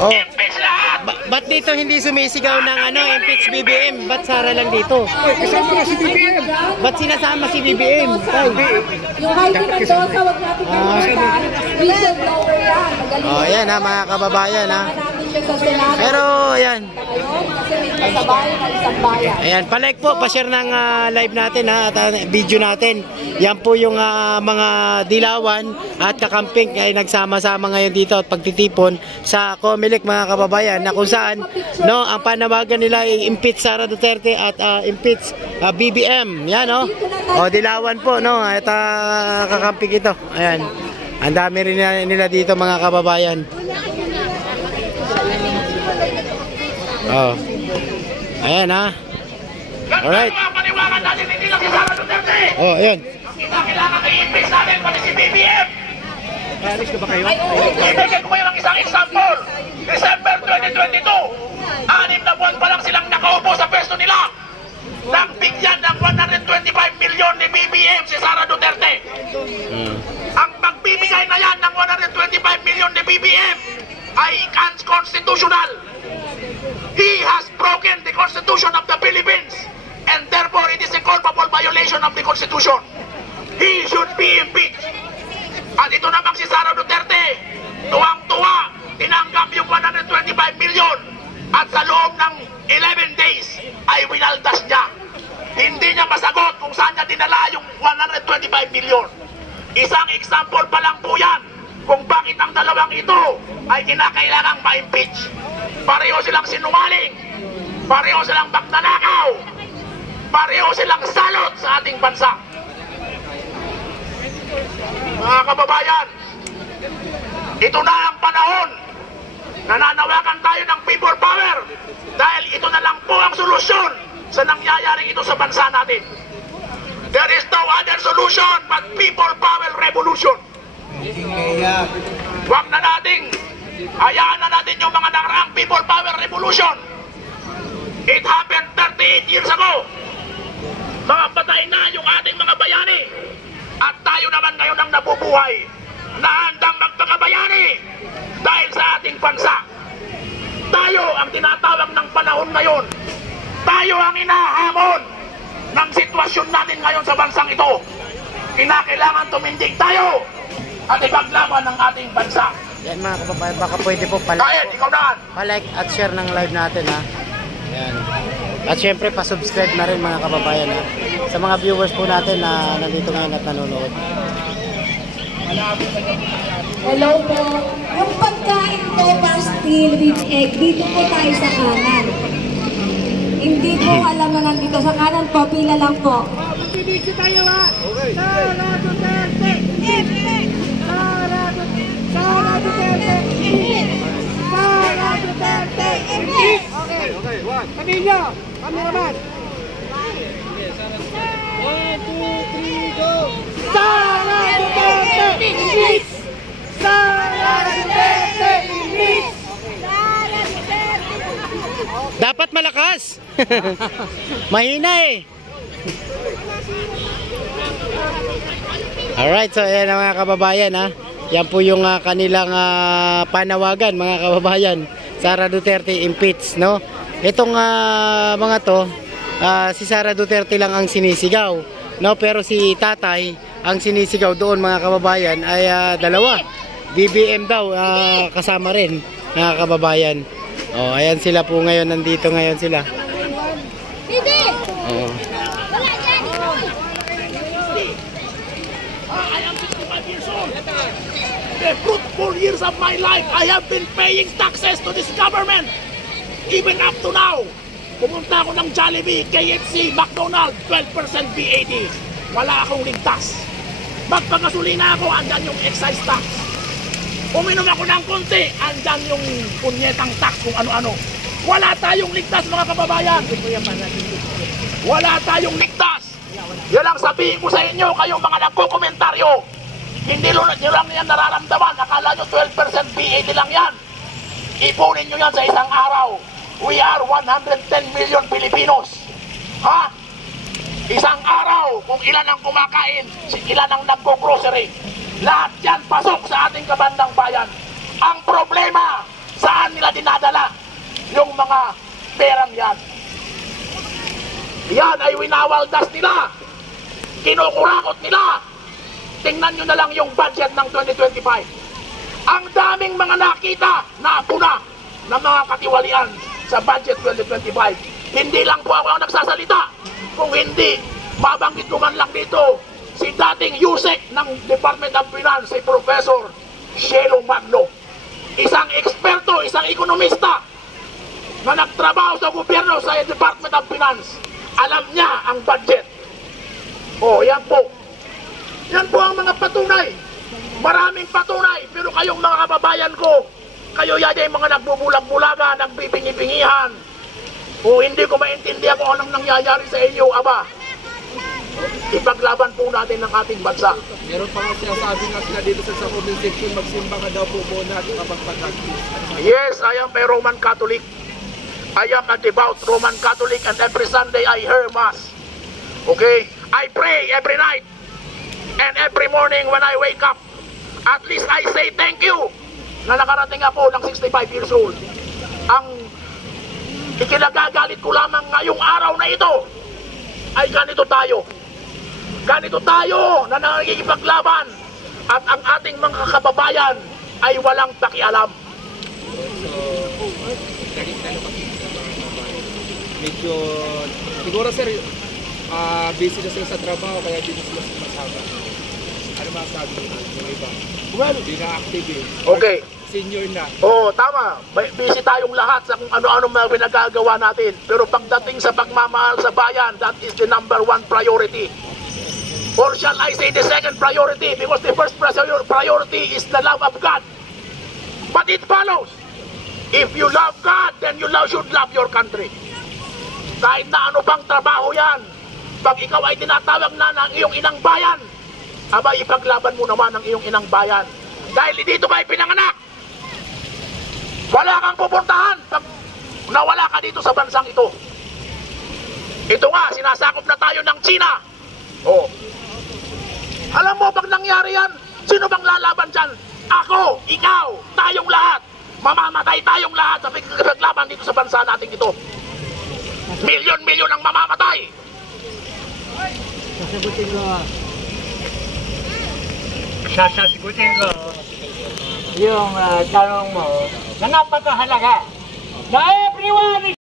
Oh. Impeach lahat! Ba't dito hindi sumisigaw ng impeach BBM? Ba't Sara lang dito? Kasama si BBM. Ba't sinasama si BBM? Yung Heidi Mendoza, wag natin kalimutan. Whistleblower yan. Oh, yan ha mga kababayan ha. Pero ayan. Ayan, palike po, pa-share ng live natin ha, at video natin. Yan po yung mga dilawan at kakamping ay nagsama-sama ngayon dito at pagtitipon sa Comelec mga kababayan, na kung saan ang panawagan nila ay impeach Sara Duterte at impeach BBM. Yan dilawan po at kakamping ito. Ayan. Ang dami rin nila dito mga kababayan. Oh. Ayan ha. Alright. Paniwagan natin hindi lang si Sara Duterte. Oh, ayan. Ang kailangan i-impeach natin pati si BBM. Alis ka ba kayo? Ibigay ko kayo ng isang example. December 2022, 6 na buwan pa lang silang nakaupo sa pwesto nila. Nang bigyan ng 125 milyon ni BBM si Sara Duterte. Ang pagbibigay na yan ng 125 milyon ni BBM ay unconstitutional. He has broken the Constitution of the Philippines and therefore it is a culpable violation of the Constitution. He should be impeached. At ito namang si Sara Duterte, tuwang-tuwa, tinanggap yung 125 milyon at sa loob ng 11 days ay winaldas niya. Hindi niya masagot kung saan niya dinala yung 125 milyon. Isang example pa lang po yan kung bakit ang dalawang ito ay kinakailangang ma-impeach. Pareho silang sinungaling, pareho silang magnanakaw, pareho silang salot sa ating bansa. Mga kababayan, ito na ang panahon. Nananawagan tayo ng people power dahil ito na lang po ang solusyon sa nangyayaring ito sa bansa natin. There is no other solution but people power revolution. Huwag na nating hayaan na natin yung mga nakaraang people power revolution. It happened 38 years ago. Mga patay na yung ating mga bayani. At tayo naman ngayon ang nabubuhay na handang magpakabayani dahil sa ating bansa. Tayo ang tinatawag ng panahon ngayon. Tayo ang inahamon ng sitwasyon natin ngayon sa bansang ito. Kinakailangan tumindig tayo at ipaglaban ng ating bansa. Yan mga kababayan, baka pwede po palike at share ng live natin ha. Yan. At syempre pa-subscribe na rin mga kababayan ha, sa mga viewers po natin na nandito ngayon at nanonood. Hello po. Yung pagkain ko, pastil with egg, dito po tayo sa kanan. Hindi ko alam na nandito sa kanan po, pila lang po. Magbibigyo tayo ha. Sara Duterte. Sara Duterte. Sara Duterte. Sara Duterte. Okay. Pamilya, kami naman. 1, 2, 3, go. Sara Duterte. Sara Duterte. Sara Duterte. Dapat malakas. Mahina eh. Alright, so ayan mga kababayan ha. Yan po yung kanilang panawagan mga kababayan. Sara Duterte impeach, no? Itong mga to, si Sara Duterte lang ang sinisigaw, no? Pero si tatay ang sinisigaw doon mga kababayan ay dalawa. BBM daw kasama rin mga kababayan. Oh, ayan sila po ngayon, nandito ngayon sila. Hindi! Oh. Wala dyan! I am 65 years old. The fruitful years of my life, I have been paying taxes to this government. Even up to now. Pumunta ako ng Jollibee, KFC, McDonald's, 12% VAT. Wala akong ligtas. Magpagasolina ako, andyan yung excise tax. Uminom ako ng konti, andyan yung punyetang tax kung ano-ano. Wala tayong ligtas mga kababayan. Wala tayong ligtas. Yan ang sabihin ko sa inyo, kayong mga nagko-komentaryo. Hindi nyo lang yan nararamdaman. Akala nyo 12% VAT lang yan. Ipunin nyo yan sa isang araw. We are 110 million Filipinos. Ha? Isang araw, kung ilan ang kumakain, ilan ang nagko-grocery. Lahat yan pasok sa ating kabandang bayan. Ang problema, saan nila mga perang yan. Yan ay winawaldas nila. Kinukurakot nila. Tingnan nyo na lang yung budget ng 2025. Ang daming mga nakita na puna ng mga katiwalian sa budget 2025. Hindi lang po ako ang nagsasalita. Kung hindi, mabanggit ko man lang dito si dating Yusek ng Department of Finance, si Professor Shelo Magno. Isang eksperto, isang ekonomista na nagtrabaho sa gobyerno sa Department of Finance. Alam niya ang budget. Oh, yan po. Yan po ang mga patunay. Maraming patunay. Pero kayong mga kababayan ko, kayo yan yung mga nagbubulag-bulaga, nagbibingi-bingihan. O hindi ko maintindihan kung anong nangyayari sa inyo, aba. Ipaglaban po natin ng ating bansa. Meron pa nga sinasabi nga sila dito sa comment section, magsimba ka daw po muna at kapag pag-practice. Yes, I am a Roman Catholic. I am a devout Roman Catholic and every Sunday I hear Mass. Okay? I pray every night and every morning when I wake up. At least I say thank you na nakarating ako ng 65 years old. Ang ikinagagalit ko lamang ngayong araw na ito ay ganito tayo. Ganito tayo na nakikipaglaban at ang ating mga kababayan ay walang pakialam. Medyo, siguro sir, busy na sila sa trabaho kaya dito sila sumasama. Ano masasabi yung iba? Well, Hindi na active eh. okay. Senior na. Oo, tama. Busy tayong lahat sa kung ano-ano mga pinagagawa natin. Pero pagdating sa pagmamahal sa bayan, that is the number one priority. Or shall I say the second priority? Because the first priority is the love of God. But it follows. If you love God, then you should love your country. Kahit na ano pang trabaho yan, pag ikaw ay tinatawag na ng iyong inang bayan, aba ipaglaban mo naman ang iyong inang bayan. Dahil dito kayo pinanganak. Wala kang pupuntahan pag nawala ka dito sa bansang ito. Ito nga, sinasakop na tayo ng China. Oh. Alam mo, pag nangyari yan, sino bang lalaban dyan? Ako, ikaw, tayong lahat. Mamamatay tayong lahat sa paglaban dito sa bansa natin ito. Milyon-milyon ang mamamatay. Sasagutin ko yung tanong mo na napakahalaga. Dahil